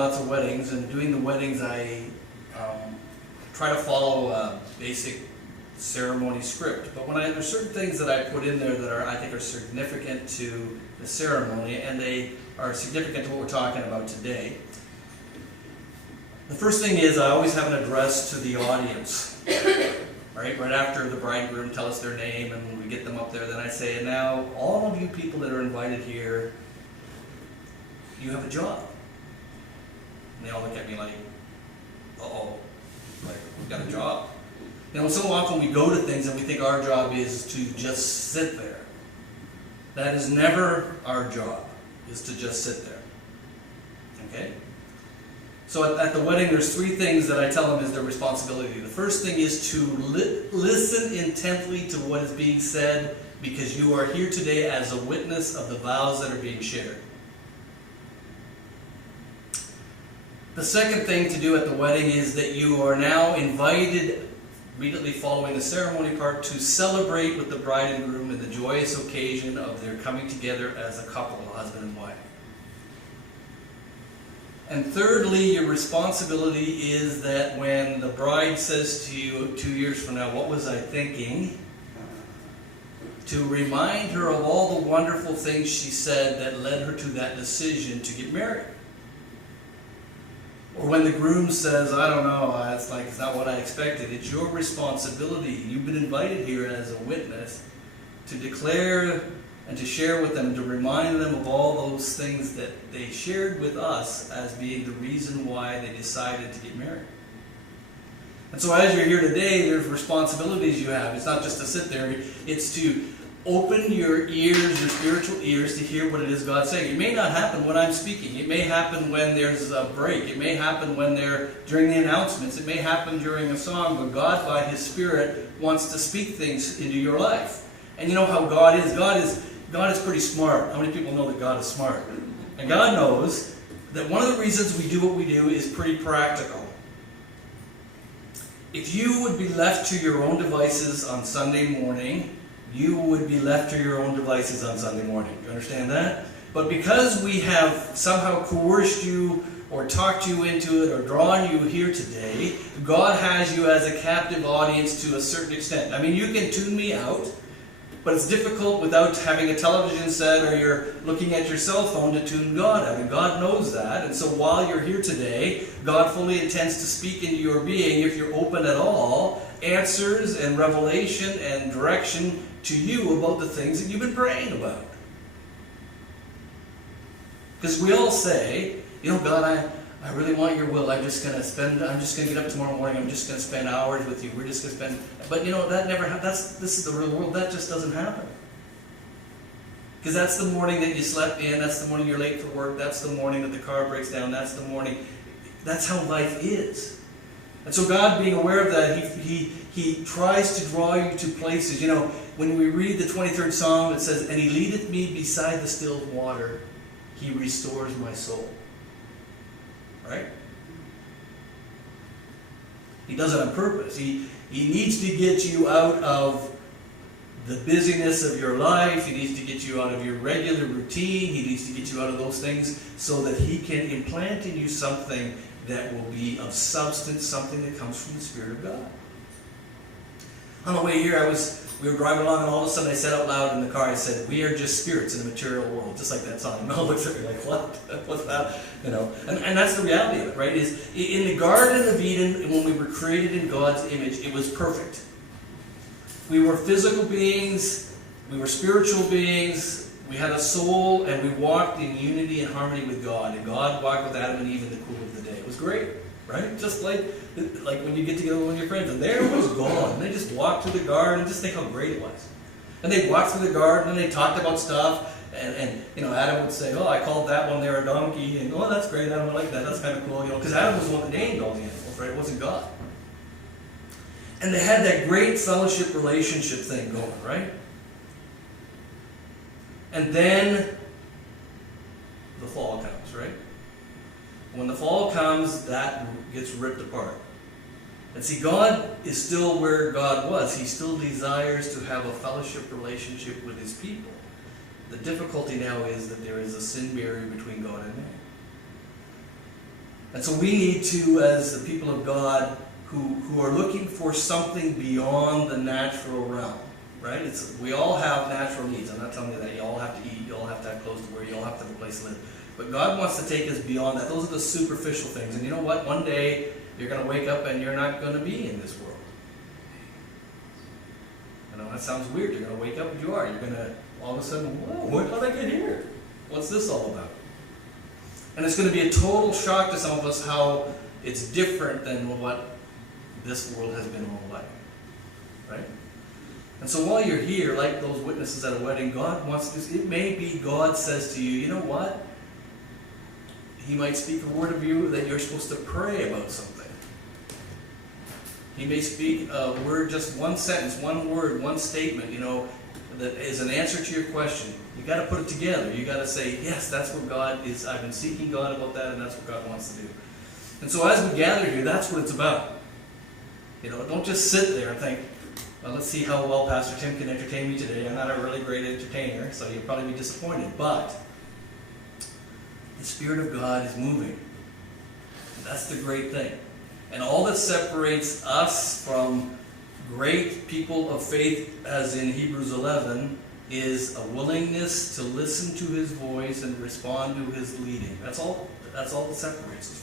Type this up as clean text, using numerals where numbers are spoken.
Lots of weddings, and doing the weddings I try to follow a basic ceremony script. But there's certain things that I put in there that I think are significant to the ceremony, and they are significant to what we're talking about today. The first thing is I always have an address to the audience. Right after the bride and groom tell us their name and we get them up there, then I say, and now all of you people that are invited here, you have a job. And they all look at me like, uh-oh, like, we've got a job. You know, so often we go to things and we think our job is to just sit there. That is never our job, is to just sit there. Okay? So at the wedding, there's three things that I tell them is their responsibility. The first thing is to listen intently to what is being said, because you are here today as a witness of the vows that are being shared. The second thing to do at the wedding is that you are now invited, immediately following the ceremony part, to celebrate with the bride and groom in the joyous occasion of their coming together as a couple, a husband and wife. And thirdly, your responsibility is that when the bride says to you 2 years from now, what was I thinking? To remind her of all the wonderful things she said that led her to that decision to get married. Or when the groom says, I don't know, it's not what I expected. It's your responsibility. You've been invited here as a witness to declare and to share with them, to remind them of all those things that they shared with us as being the reason why they decided to get married. And so as you're here today, there's responsibilities you have. It's not just to sit there. It's to open your ears, your spiritual ears, to hear what it is God's saying. It may not happen when I'm speaking. It may happen when there's a break. It may happen when during the announcements. It may happen during a song. But God, by His Spirit, wants to speak things into your life. And you know how God is. God is pretty smart. How many people know that God is smart? And God knows that one of the reasons we do what we do is pretty practical. If you would be left to your own devices on Sunday morning, you would be left to your own devices on Sunday morning. You understand that? But because we have somehow coerced you or talked you into it or drawn you here today, God has you as a captive audience to a certain extent. I mean, you can tune me out, but it's difficult without having a television set or you're looking at your cell phone to tune God out. And God knows that. And so while you're here today, God fully intends to speak into your being, if you're open at all, answers and revelation and direction to you about the things that you've been praying about. Because we all say, you know, God, I really want your will. I'm just going to get up tomorrow morning. I'm just going to spend hours with you. We're just going to spend, but you know, that never happens. This is the real world. That just doesn't happen. Because that's the morning that you slept in. That's the morning you're late for work. That's the morning that the car breaks down. That's the morning. That's how life is. And so God, being aware of that, He tries to draw you to places. You know, when we read the 23rd Psalm, it says, and He leadeth me beside the still water. He restores my soul. Right? He does it on purpose. He needs to get you out of the busyness of your life. He needs to get you out of your regular routine. He needs to get you out of those things so that He can implant in you something that will be of substance, something that comes from the Spirit of God. On the way here, we were driving along, and all of a sudden I said out loud in the car, I said, we are just spirits in a material world, just like that song. And Mel looks at me like, what? What's that? You know, and that's the reality of it, right? Is in the Garden of Eden, when we were created in God's image, it was perfect. We were physical beings, we were spiritual beings, we had a soul, and we walked in unity and harmony with God. And God walked with Adam and Eve in the cool of the day. It was great, right? Just like when you get together with your friends, and there was God. And they just walked through the garden, and just think how great it was. And they walked through the garden, and they talked about stuff. And you know, Adam would say, oh, I called that one there a donkey. And, oh, that's great, Adam, I like that. That's kind of cool. You know, because Adam was the one that named all the animals, right? It wasn't God. And they had that great fellowship relationship thing going, right? And then the fall comes, right? When the fall comes, that gets ripped apart. And see, God is still where God was. He still desires to have a fellowship relationship with His people. The difficulty now is that there is a sin barrier between God and man. And so we need to, as the people of God, who are looking for something beyond the natural realm, right? We all have natural needs. I'm not telling you that you all have to eat, you all have to have clothes to wear, you all have to have a place to live. But God wants to take us beyond that. Those are the superficial things. And you know what? One day you're going to wake up and you're not going to be in this world. I know that sounds weird. You're going to wake up and you are. You're going to all of a sudden, whoa, how did I get here? What's this all about? And it's going to be a total shock to some of us how it's different than what this world has been all like. Right? And so while you're here, like those witnesses at a wedding, God wants to, it may be God says to you, you know what? He might speak a word of you that you're supposed to pray about something. He may speak a word, just one sentence, one word, one statement, that is an answer to your question. You got to put it together. You got to say, yes, that's what God is. I've been seeking God about that, and that's what God wants to do. And so as we gather here, that's what it's about. Don't just sit there and think, well, let's see how well Pastor Tim can entertain me today. I'm not a really great entertainer, so you'll probably be disappointed. But the Spirit of God is moving. That's the great thing. And all that separates us from great people of faith, as in Hebrews 11, is a willingness to listen to His voice and respond to His leading. That's all that separates us.